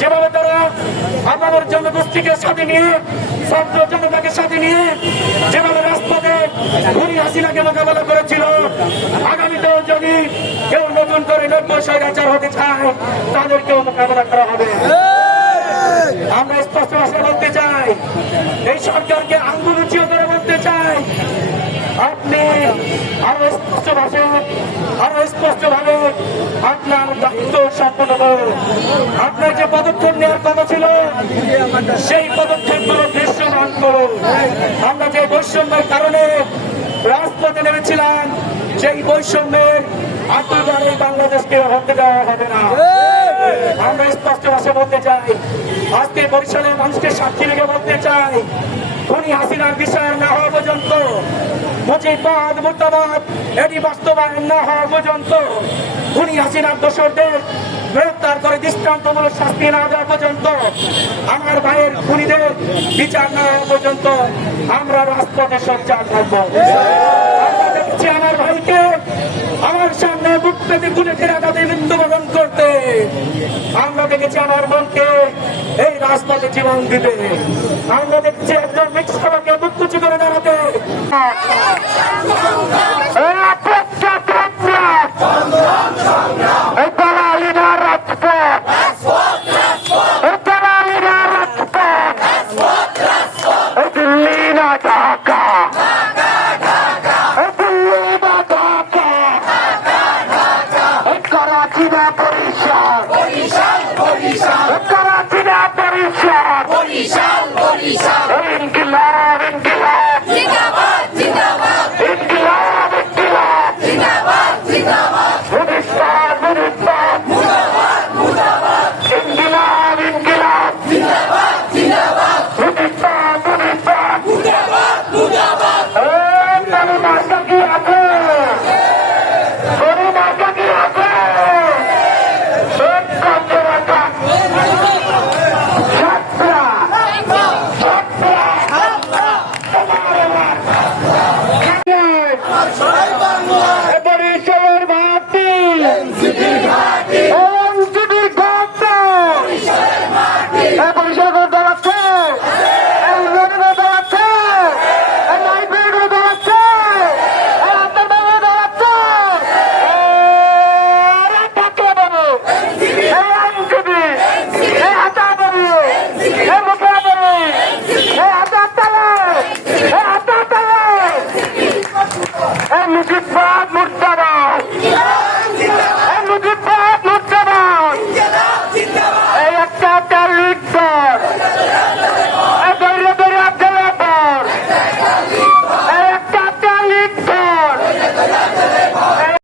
যেভাবে তারা আমাদের জনগোষ্ঠীকে সাথে নিয়ে ছাত্র জনতাকে সাথে নিয়ে যেভাবে রাজপথে খুনি হাসিনাকে মোকাবেলা করেছিল, আগামীতেও যদি কেউ নতুন করে 90 স্বৈরাচার হতে চায় তাদেরকেও মোকাবেলা করা হবে। আমরা স্পষ্ট ভাষায় বলতে চাই, এই সরকারকে আঙ্গুল উঁচিয়ে করে বলতে চাই, আপনি আরো স্পষ্ট ভাবে আপনার দায়িত্ব সম্পন্ন করুন। আপনার যে পদক্ষেপ নেওয়ার কথা ছিল সেই পদক্ষেপগুলো দৃশ্যমান করুন। আমরা যে বৈষম্যের কারণে রাজপথে নেমেছিলাম, সেই বৈষম্যের আত্মদার এই বাংলাদেশকে হতে দেওয়া হবে না। আমরা স্পষ্ট ভাষায় বলতে চাই, আজকে বরিশালের মানুষকে সাক্ষী রেখে বলতে চাই, খুনি হাসিনার বিচার না হওয়া পর্যন্ত, মুজিববাদ মুর্দাবাদ এটি বাস্তবায়ন না হওয়া পর্যন্ত, খুনি হাসিনার দোষরদের গ্রেফতার করে দৃষ্টান্তমূলক শাস্তি না দেওয়া পর্যন্ত, আমার ভাইয়ের খুনিদের বিচার না হওয়া পর্যন্ত আমরা রাজপথে সোচ্চার থাকবো। আমরা দেখছি আমার ভাইকে আমার সামনে বুক পেতে খুনেছেন তাদের মৃত্যুবরণ করতে, আমরা দেখেছি আমার বোনকে এই রাজপথে জীবন দিতে, আমরা দেখছি একজন মিক্সকে বুক কুচি করে দাঁড়াতে। মুজিববাদ